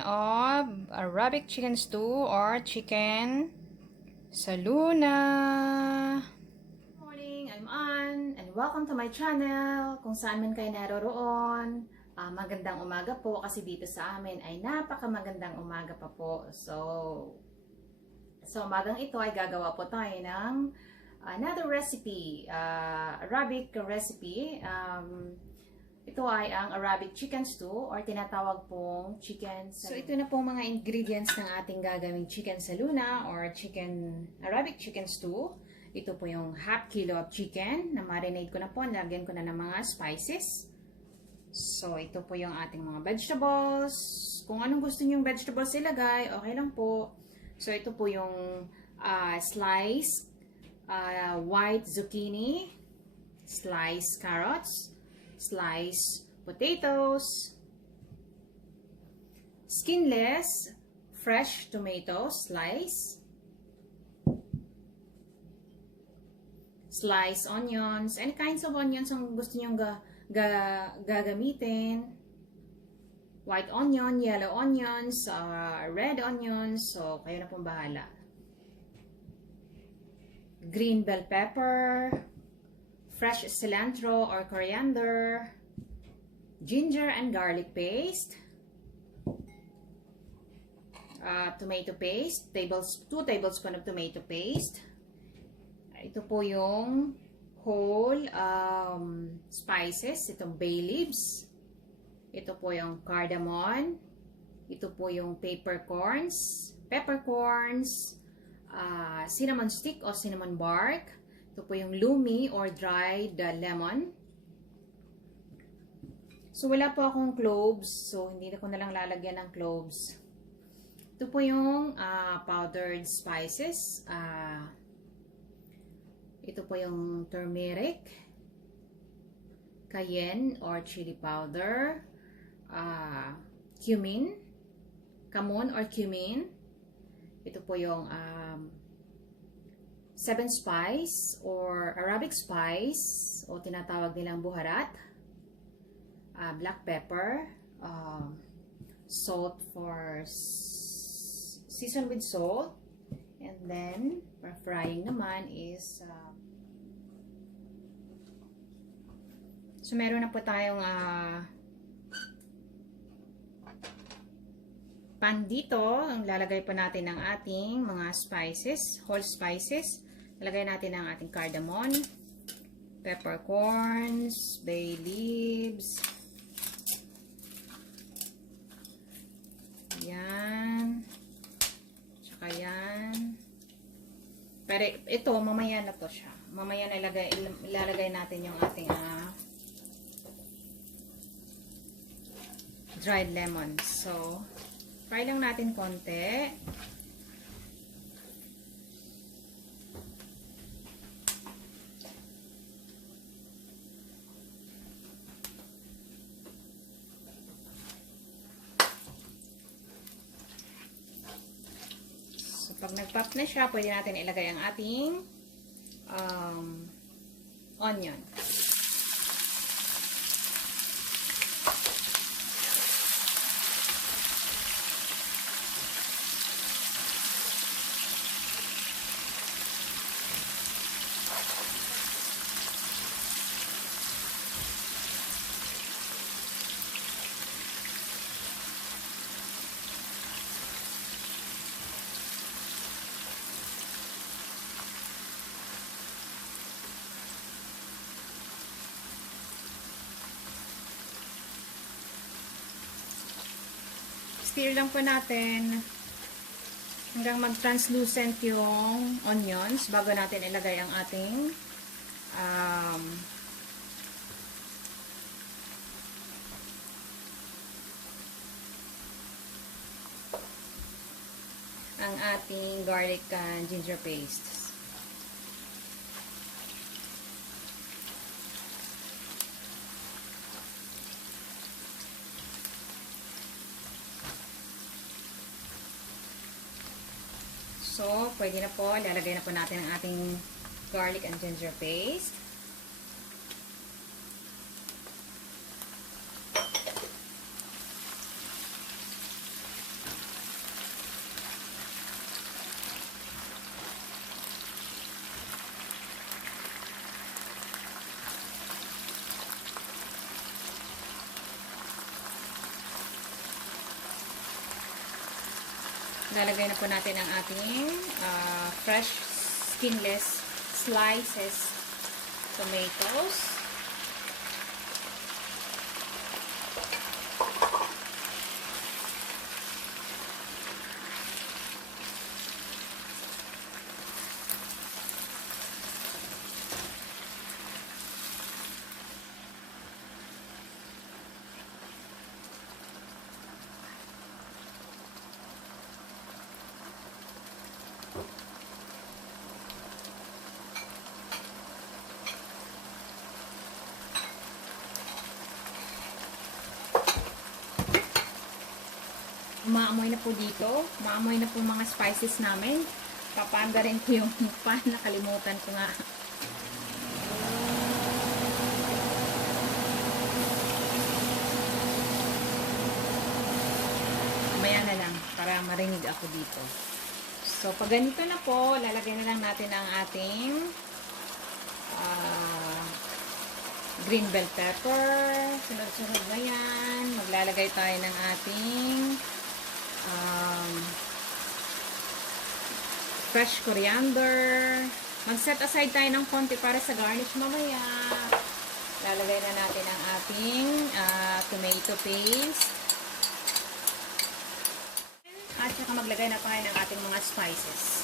of Arabic chicken stew or chicken Salona. Good morning, I'm Ann and welcome to my channel. Kung saan man kayo naroroon, magandang umaga po kasi dito sa amin ay napakamagandang umaga pa po. So umagang ito ay gagawa po tayo ng another recipe, Arabic recipe. Ito ay ang Arabic chicken stew or tinatawag pong chicken saluna. So ito na pong mga ingredients ng ating gagawing chicken saluna or Arabic chicken stew. Ito po yung half kilo of chicken na marinate ko na po. Lagyan ko na ng mga spices. So ito po yung ating mga vegetables. Kung anong gusto niyo yung vegetables ilagay, okay lang po. So ito po yung sliced white zucchini, sliced carrots, sliced potatoes, skinless fresh tomatoes, sliced onions, any kinds of onions ang gusto niyo gagamitin. White onion, yellow onions, red onions, so kayo na pong bahala. Green bell pepper, fresh cilantro or coriander, ginger and garlic paste, tomato paste, 2 tablespoons of tomato paste. Ito po yung whole spices, itong bay leaves. Ito po yung cardamom. Ito po yung peppercorns, cinnamon stick o cinnamon bark. Ito po yung lumi or dried lemon. So wala po akong cloves, so hindi ko na lang lalagyan ng cloves. Ito po yung powdered spices. Ito po yung turmeric, Cayenne or chili powder, Cummin, or Cummin. Ito po yung 7 spice or Arabic spice o tinatawag nilang BUHARAT, black pepper, salt for season with salt, and then for frying naman is so meron na po tayong pan dito. Ang lalagay po natin ng ating mga spices, whole spices. Lalagay natin ang ating cardamom, peppercorns, bay leaves. Yan. Tsaka yan. Pero ito, mamaya na to siya. Mamaya na ilalagay natin yung ating dried lemon. So, fry lang natin konti. So, pag nag-pop na siya, pwede natin ilagay ang ating onion. Stir lang po natin hanggang mag-translucent yung onions bago natin ilagay ang ating garlic and ginger paste. So, pwede na po. Lalagay na po natin ang ating garlic and ginger paste. Lalagay na po natin ang ating fresh skinless slices tomatoes. Umaamoy na po dito. Umaamoy na po mga spices namin. Papanda rin ko yung pan. Nakalimutan ko nga. Mamaya na lang para marinig ako dito. So, pag ganito na po, lalagay na lang natin ang ating green bell pepper. Sunod-sunod na yan. Maglalagay tayo ng ating fresh coriander. Mag-set aside tayo ng konti para sa garnish mamaya. Lalagay na natin ang ating tomato paste. At saka maglagay na tayo ng ating mga spices.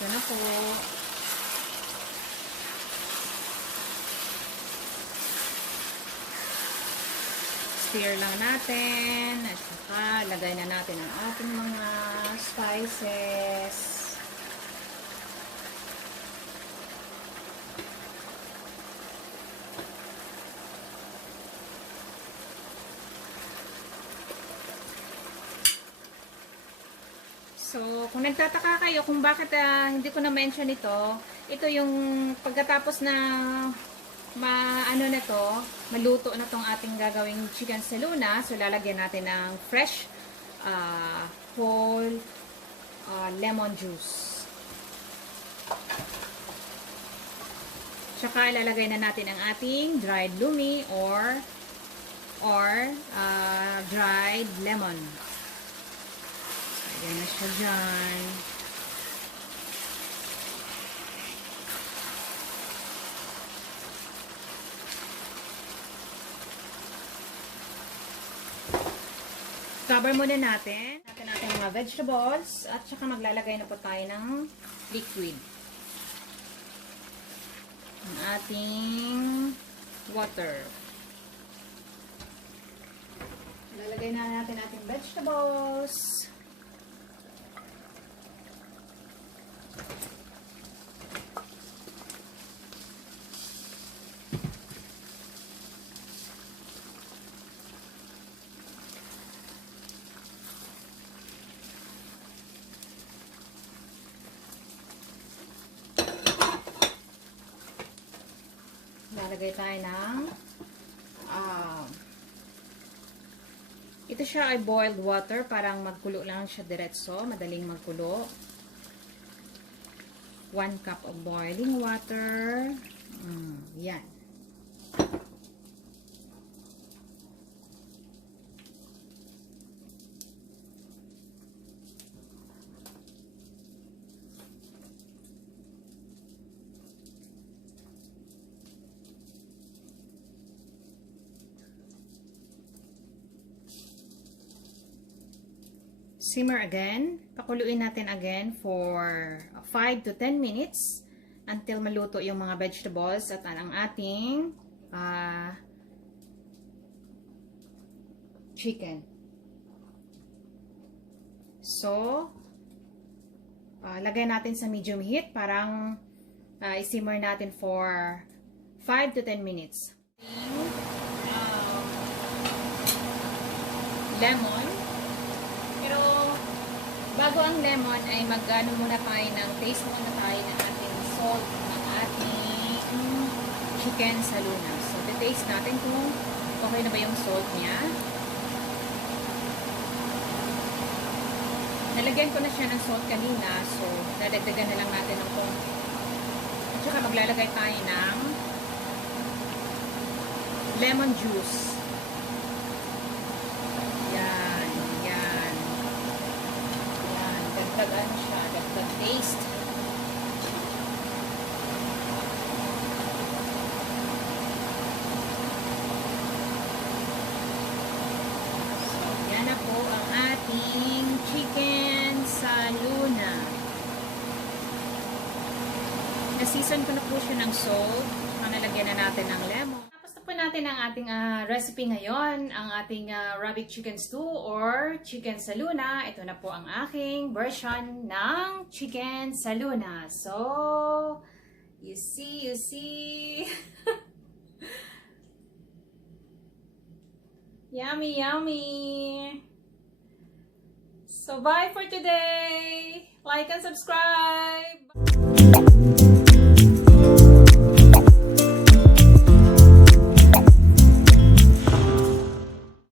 Ito na po. Stir lang natin. At saka lagay na natin ang ating mga spices. So, kung nagtataka kayo kung bakit hindi ko na-mention ito, ito yung pagkatapos na maluto na tong ating gagawing chicken Salona. So, lalagyan natin ng fresh whole lemon juice. Tsaka, ilalagay na natin ang ating dried lumi or dried lemon. Ayan na siya dyan. Cover muna natin. Natin mga vegetables at saka maglalagay na po tayo ng liquid. Ang ating water. Lalagay na natin ating vegetables. Lalagay tayo ng ito siya ay boiled water, parang magkulo lang siya diretso, madaling magkulo. 1 cup of boiling water. Yan. Simmer again. Pakuluin natin again for 5 to 10 minutes until maluto yung mga vegetables at ang ating chicken. So, lagay natin sa medium heat. Parang i-simmer natin for 5 to 10 minutes. Lemon. Pero, bago ang lemon ay mag-ano muna tayo ng taste muna tayo ng ating salt ng ating chicken Salona. So, taste natin kung okay na ba yung salt niya. Nalagyan ko na siya ng salt kanina, so nadagdagan na lang natin ng konti. At saka maglalagay tayo ng lemon juice. Yan, yan. Yan, dagdagan siya, dagdag taste. So, yan na po ang ating chicken salona. Na-season ko na po siya ng salt. Nalagyan na natin ng lemon. Tapos na po natin ang ating recipe ngayon. Ang ating rabbit chicken stew or chicken salona. Ito na po ang aking version ng chicken salona. So, you see. Yummy, yummy. So, bye for today. Like and subscribe.